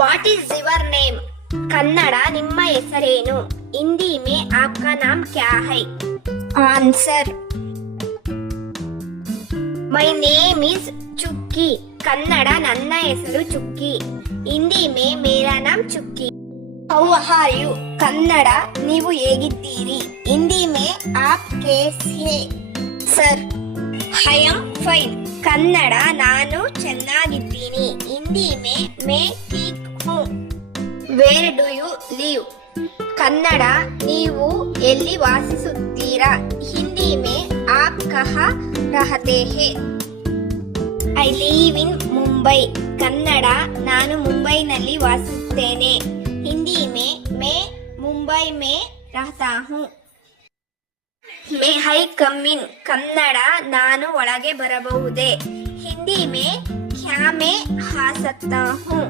What is your name? Kannada ನಿಮ್ಮ ಹೆಸರೇನು? ಹಿಂದಿ ಮೇ ಆಪ್ಕಾ ನಾಮ್ ಕ್ಯಾ high? Answer my name is ಚುಕ್ಕಿ. ಕನ್ನಡ ನನ್ನ ಹೆಸರು ಚುಕ್ಕಿ. ಹಿಂದಿ ಮೇ ಮೇರಾ ನಾಮ್ ಚುಕ್ಕಿ. How are you? ಕನ್ನಡ ನೀವು ಹೇಗಿದ್ದೀರಿ? ಹಿಂದಿ ಮೇ ಆಪ್ ಕೇಸ್ ಹೇ? Sir I am fine. Kannada ನಾನು ಚೆನ್ನಾಗಿದ್ದೀನಿ. ಹಿಂದಿ ಮೇ ಠೀಕ್ ಹೂ. Where do you live? Kannada ನೀವು ಎಲ್ಲಿ ವಾಸಿಸುತ್ತೀರಾ? ಹಿಂದಿ ಮೇ ಆಪ್ ಕಹಾ ರಹತೆ ಹೇ? I live in Mumbai. Kannada ನಾನು ಮುಂಬೈನಲ್ಲಿ ವಾಸಿಸುತ್ತೇನೆ. ಹಿಂದಿ ಮೇ ಮುಂಬೈ ಮೇ ರಹತಾ ಹೂ. May I come in? Kannada ನಾನು ಒಳಗೆ ಬರಬಹುದೇ? ಹಿಂದಿ ಮೇ ಕ್ಯಾ ಮೇ ಆ ಸಕ್ತಾ ಹೂ?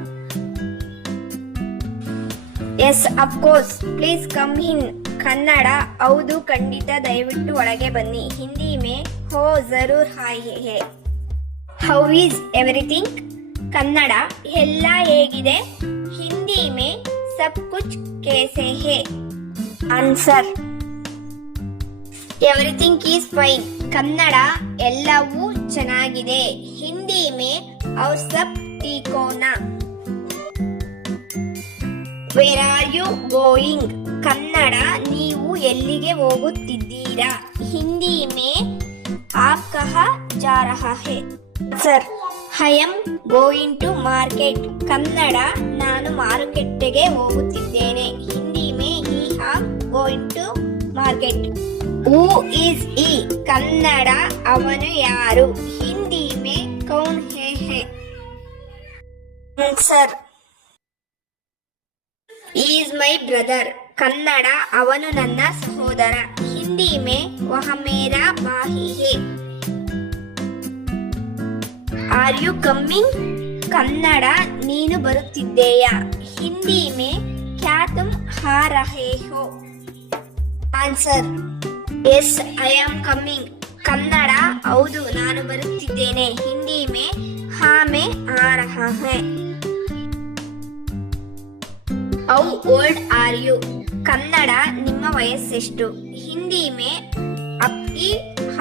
Yes of course please come in. Kannada ಹೌದು ಖಂಡಿತ ದಯವಿಟ್ಟು ಒಳಗೆ ಬನ್ನಿ. ಹಿಂದಿ ಮೇ ಹೋ ಜರೂರ್ ಆಯಿಯೇ. How is everything? ಕನ್ನಡ ಎಲ್ಲ ಹೇಗಿದೆ? ಹಿಂದಿ ಮೇ ಸಬ್ ಕುಚ್ ಕೇಸೆ ಹೇ? Answer everything is fine. Kannada ಎಲ್ಲವೂ ಚೆನ್ನಾಗಿದೆ. ಹಿಂದಿ ಮೇ ಔರ್ ಸಬ್ ಠೀಕ್ ಹೋ ನಾ? Where are you going? Kannada ನೀವು ಎಲ್ಲಿಗೆ ಹೋಗುತ್ತಿದ್ದೀರಾ? ಹಿಂದಿ ಮೇ ಆಪ್ ಕಹಾ ಜಾ ರಹಾ ಹೇ? Sir I am going to market. Kannada ನಾನು ಮಾರುಕಟ್ಟೆಗೆ ಹೋಗುತ್ತಿದ್ದೇನೆ. ಹಿಂದಿ ಮೇ he am going to market. Who is ಈ? ಕನ್ನಡ ಅವನು ಯಾರು? ಹಿಂದಿ ಮೇ ಕೌನ್ ಹೇ ಹೇ? Answer is my brother. Kannada ಅವನು ನನ್ನ ಸಹೋದರ. ಹಿಂದಿ ಮೇ ವಹ ಮೇರಾ ಭಾಯಿ ಹೇ. Are you coming? ಕನ್ನಡ ನೀನು ಬರುತ್ತಿದ್ದೀಯಾ? ಹಿಂದಿ ಮೇ ಕ್ಯಾ ತುಮ್ ಆ ರಹೆ ಹೋ? Answer yes I am coming. Kannada ಹೌದು ನಾನು ಬರುತ್ತಿದ್ದೇನೆ. ಹಿಂದಿ ಮೇ ಹಾ ಮೇ ಆ ರಹಾ ಹೈ. How old are you? Kannada ನಿಮ್ಮ ವಯಸ್ಸೆಷ್ಟು? ಹಿಂದಿ ಮೇ ಅಪ್ಕಿ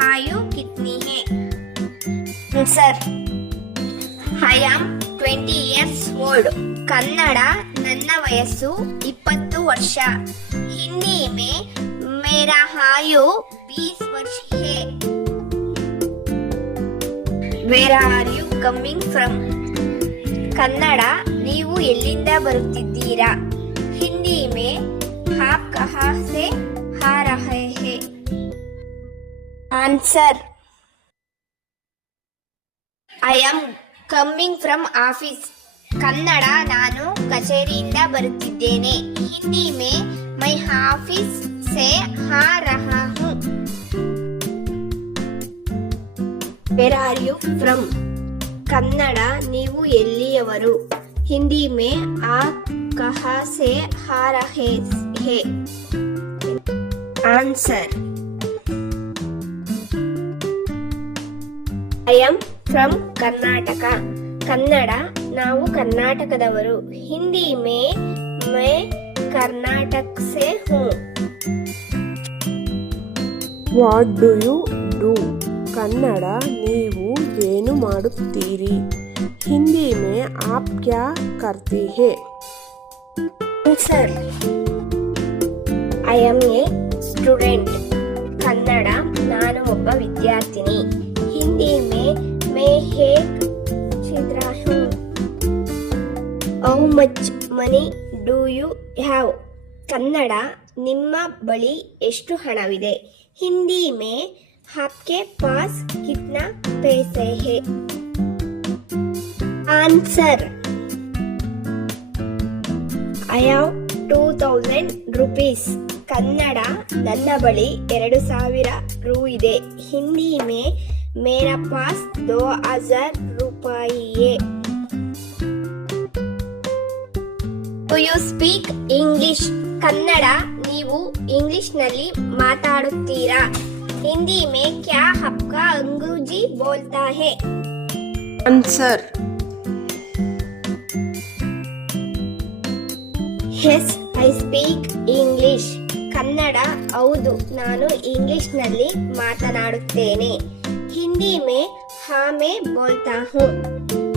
ಆಯು ಕಿತ್ನಿ ಹೇ? Sir I am 20 years old. Kannada ನನ್ನ ವಯಸ್ಸು 20 ವರ್ಷ. ಹಿಂದಿ ಮೇ ಮೇರಾ ಆಯು 20 ವರ್ಷ ಹೇ. Where are you coming from? Kannada ನೀವು ಎಲ್ಲಿಂದ ಬರುತ್ತಿದ್ದೀರಾ? ಹಿಂದಿ ಮೇ ಆಪ್ ಕಹಾ ಸೆ ಆ ರಹೆ ಹೇ? Answer I am coming from office. Kannada ನಾನು ಕಚೇರಿಯಿಂದ ಬರುತ್ತಿದ್ದೇನೆ. ಹಿಂದಿ ಮೇ ಮೈ ಆಫೀಸ್ ಸೆ ಆ ರಹಾ ಹೂ. Where are you from? Kannada ನೀವು ಎಲ್ಲಿಯವರು? ಹಿಂದಿ ಮೇ ಆಪ್ ಕಹಾ ಸೆ ಆ ರಹೆ ಹೇ? Answer I am from Karnataka. Kannada ನಾವು ಕರ್ನಾಟಕದವರು. ಹಿಂದಿ ಮೇ ಕರ್ನಾಟಕ ಸೆ ಹೂ. What do you do? Kannada ನೀವು ಏನು ಮಾಡುತ್ತೀರಿ? ಹಿಂದಿ ಮೇ ಆಪ್ ಕ್ಯಾ ಕರ್ತಿ ಹೇ? Answer I am a student. Kannada ನಾನು ಒಬ್ಬ ವಿದ್ಯಾರ್ಥಿನಿ. ಹಿಂದಿ ಮೇ ಹೇಕ್ ಚಿತ್ರ ಹೂ. How much money do you have? Kannada ನಿಮ್ಮ ಬಳಿ ಎಷ್ಟು ಹಣವಿದೆ? ಹಿಂದಿ ಮೇ ಆಪ್ಕೆ ಪಾಸ್ ಕಿತ್ನಾ ಪೈಸೆ ಹೇ? Answer I have 2000 rupees. Kannada ನನ್ನ ಬಳಿ 2000 ರು ಇದೆ. ಹಿಂದಿ ಮೇ ಮೇರಾ ಪಾಸ್ 2000 ರೂಪಾಯಿ ಹೇ. Do you speak English? Kannada ನೀವು ಇಂಗ್ಲಿಷ್ನಲ್ಲಿ ಮಾತಾಡುತ್ತೀರಾ? ಹಿಂದಿ ಮೇ ಕ್ಯಾ ಆಪ್ಕಾ ಅಂಗ್ರೇಜಿ ಬೋಲ್ತಾ ಹೇ? Answer yes I speak English. Kannada, ಹೌದು ನಾನು ಇಂಗ್ಲಿಷ್ನಲ್ಲಿ ಮಾತನಾಡುತ್ತೇನೆ. ಹಿಂದಿ ಮೇ ಹಾ ಮೇ ಬೋಲ್ತಾ ಹೂಂ.